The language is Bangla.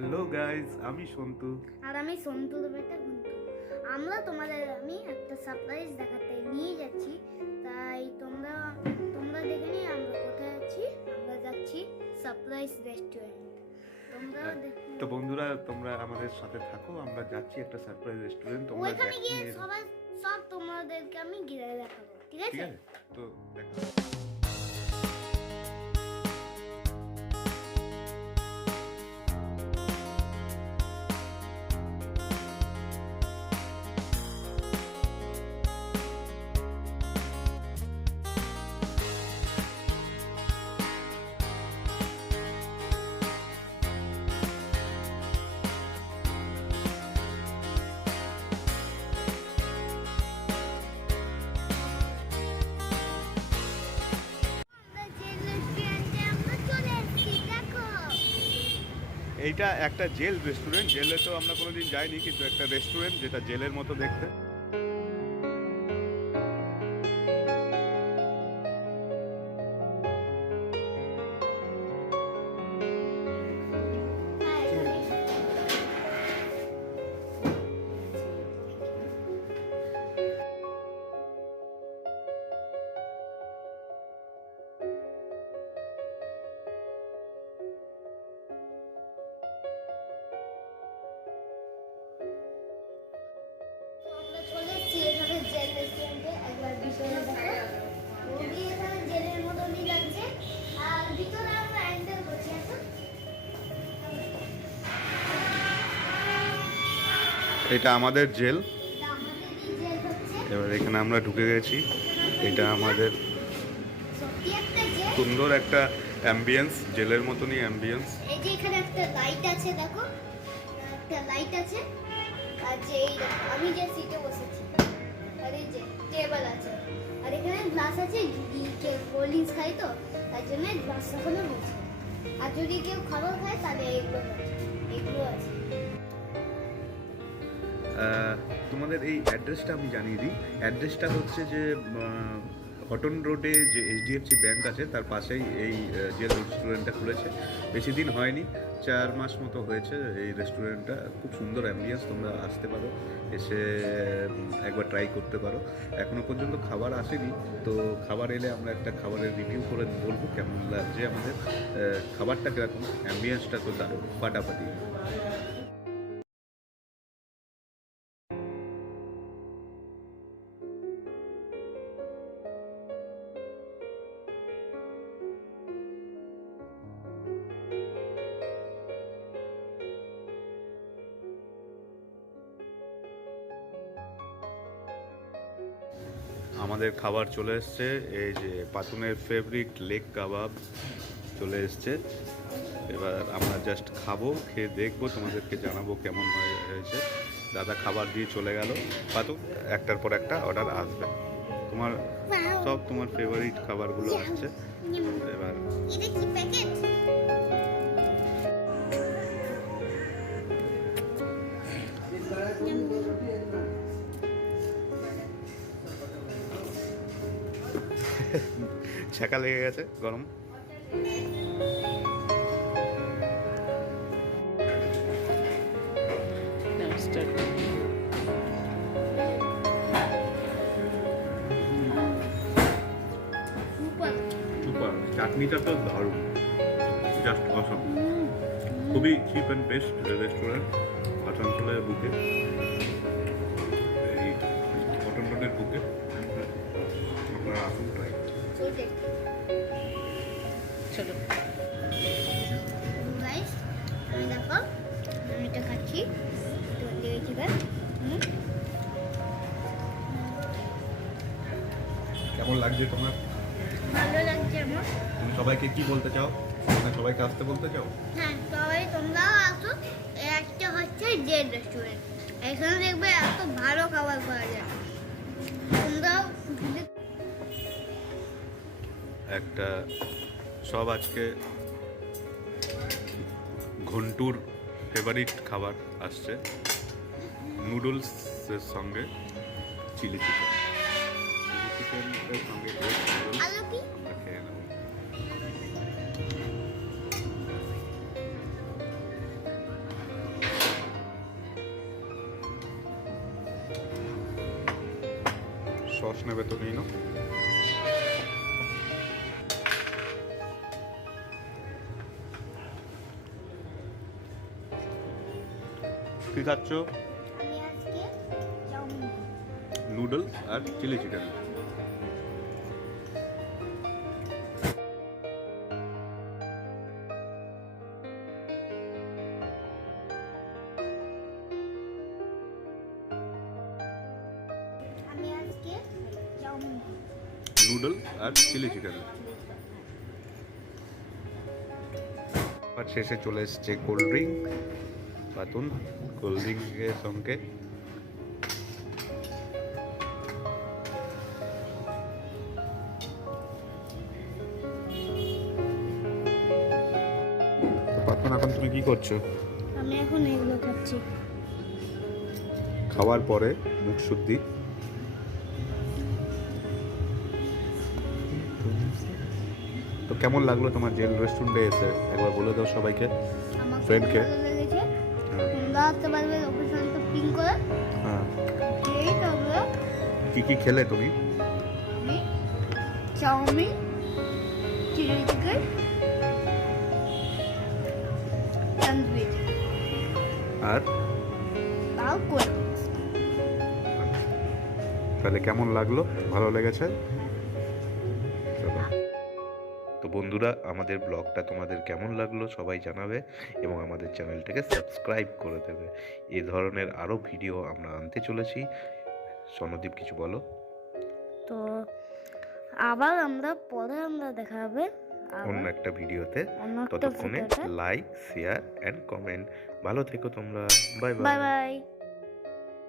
হ্যালো গাইস, আমি সন্তু। আর আমি সন্তু বেটা গুন্তু। আমরা তোমাদের আমি একটা সারপ্রাইজ দেখাতে নিয়ে যাচ্ছি, তাই তোমরা তোমরা দেখে নিয়ে আমরা কোথায় আছি। আমরা যাচ্ছি সারপ্রাইজ রেস্টুরেন্ট। তোমরা তো বন্ধুরা, তোমরা আমাদের সাথে থাকো। আমরা যাচ্ছি একটা সারপ্রাইজ রেস্টুরেন্ট। তোমরা ওইখানে গিয়ে দেখো, সব তোমাদেরকে আমি ঘিরে দেখাবো, ঠিক ঠিক আছে? আছে? তো দেখো। এইটা একটা জেল রেস্টুরেন্ট। জেলে তো আমরা কোনোদিন যাইনি, কিন্তু একটা রেস্টুরেন্ট যেটা জেলের মতো দেখতে। আমরা চলে এসেছি এখানে জেল রেস্টুরেন্টে। একবার ভিতরে দেখো, ওই এখানে জেলের মতনই লাগছে। আর ভিতরে আমরা এন্টার করছি এখন। এটা আমাদের জেল। এটা আমাদেরই জেল হচ্ছে। এবার এখানে আমরা ঢুকে গেছি। এটা আমাদের সত্যি একটা জেল। সুন্দর একটা অ্যাম্বিয়েন্স, জেলের মতনই অ্যাম্বিয়েন্স। এই যে এখানে একটা লাইট আছে, দেখো একটা লাইট আছে। আর যে এই দেখো, আমি যে সিটে বসেছি, আর এই যে টেবিল আছে, আর এখানে গ্লাস আছে। যদি কেউ কোল্ড ড্রিঙ্কস খায় তো তার জন্য গ্লাস রাখানো রয়েছে। আর যদি কেউ খাবার খায় তাহলে এগুলো আছে। তোমাদের এই অ্যাড্রেসটা আমি জানিয়ে দিই। অ্যাড্রেসটা হচ্ছে যে কটন রোডে যে এইচডিএফসি ব্যাংক আছে তার পাশেই এই যে রেস্টুরেন্টটা খুলেছে। বেশি দিন হয়নি, 4 মাস মতো হয়েছে এই রেস্টুরেন্টটা। খুব সুন্দর অ্যাম্বিয়েন্স, তোমরা আসতে পারো, এসে একবার ট্রাই করতে পারো। এখনও পর্যন্ত খাবার আসেনি, তো খাবার এলে আমরা একটা খাবারের রিভিউ করে বলবো কেমন লাগছে আমাদের। খাবারটা কীরকম, অ্যাম্বিয়েন্সটা তো দারুণ, ফাটাফাটি। আমাদের খাবার চলে এসছে। এই যে পাতুনের ফেভারিট লেগ কাবাব চলে এসছে। এবার আমরা জাস্ট খাবো, খেয়ে দেখবো, তোমাদেরকে জানাবো কেমন হয়েছে। দাদা খাবার দিয়ে চলে গেল। পাতুন একটার পর একটা অর্ডার আসবে। তোমার সব তোমার ফেভারিট খাবারগুলো আসছে। এবার এটা কি প্যাকেট? ছ্যাঁকা লেগে গেছে, গরম। সুপার, চাটনিটা তো দারুণ, জাস্ট অসম। খুবই চিপ অ্যান্ড বেস্ট রেস্টুরেন্ট আসানসোলের বুকে, এই কটন রোডের বুকে। আপনারা আসুন, ট্রাই। চলো গাইস, আমি দেখো আমি এটা খাচ্ছি। তো দেখি ভাই, কেমন লাগছে তোমার? ভালো লাগছে আমার। তুমি সবাইকে কি বলতে চাও? মানে সবাইকে আসতে বলতে চাও? হ্যাঁ, সবাই তোমরাও আসো। একটা হচ্ছে জেড রেস্টুরেন্ট, এখানে দেখবে এত ভালো খাবার পাওয়া যায়। তোমরাও একটা সব আজকে ঘন্টুর ফেভারিট খাবার আসছে, নুডলসের সঙ্গে চিলি চিকেন। চিলি চিকেনের সঙ্গে আলু কি আমরা খেয়ে নেব। সস নেবে তো নিয়ে নাও। কি খাচ্ছ? আমি আজকে চাউমিন নুডলস আর চিলি চিকেন। আমি আজকে চাউমিন নুডলস আর চিলি চিকেন। আর শেষে চলে এসছে কোল্ড ড্রিঙ্ক। পাতুন কোল্ড ড্রিঙ্কের সঙ্গে পাতুন, এখন তুমি কি করছো? আমি এখন এগুলো খাচ্ছি। খাওয়ার পরে মুখ শুদ্ধি। তো কেমন লাগলো তোমার জেল রেস্টুরেন্টে এসে? একবার বলে দাও সবাইকে। আমার Friend কে? ভালো লেগেছে। হ্যাঁ। তোমরা আসতে পারবে লোকেশনটা পিন করে। হ্যাঁ, এই তোমরা কি কি খেলে তুমি? আমি চাউমিন, চিলি চিকেন, স্যান্ডউইচ আর তাও কোল্ড তাহলে কেমন লাগলো? ভালো লেগেছে? চলো। তো বন্ধুরা, আমাদের ব্লগটা তোমাদের কেমন লাগলো সবাই জানাবে এবং আমাদের চ্যানেলটাকে সাবস্ক্রাইব করে দেবে। এই ধরনের আরও ভিডিও আমরা আনতে চলেছি। সনদীপ কিছু বলো। তো আবার পরে দেখা হবে অন্য একটা ভিডিওতে। অন্য একটা ততক্ষণে ভিডিওতে। Like, share and comment. ভালো থেকো তোমরা। Bye bye bye. বাই।